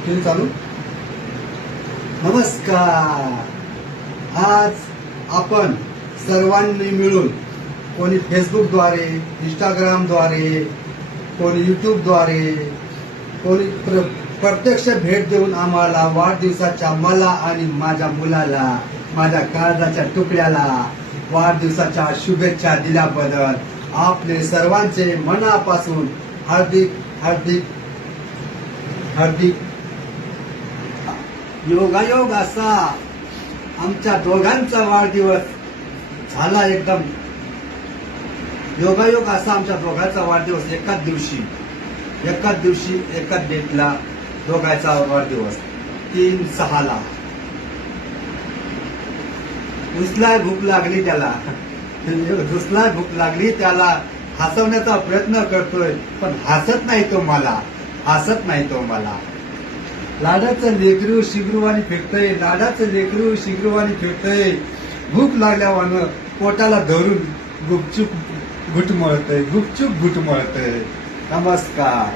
तुम्ही चालू. नमस्कार. आज आपण सर्वांनी मिळून, कोणी फेसबुकद्वारे, इंस्टाग्रामद्वारे, कोणी युट्यूबद्वारे, कोणी प्रत्यक्ष भेट देऊन आम्हाला वाढदिवसाच्या मला आणि माझ्या मुलाला, माझ्या काळजाच्या तुकड्याला वाढदिवसाच्या शुभेच्छा दिल्याबद्दल आपले सर्वांचे मनापासून हार्दिक हार्दिक हार्दिक योगायोग असा आमच्या दोघांचा वाढदिवस झाला. एकदम योगायोग असा आमच्या दोघांचा वाढदिवस एकाच दिवशी एकाच डेटला दोघांचा वाढदिवस 3/6 दुसला भूक लागली त्याला हसवण्याचा प्रयत्न करतोय, पण हसत नाही तो मला. लाडाचं लेकरू शिगरूवानी फिरतय, भूक लागल्यावानं पोटाला धरून गुपचूप घुटमळतय. नमस्कार.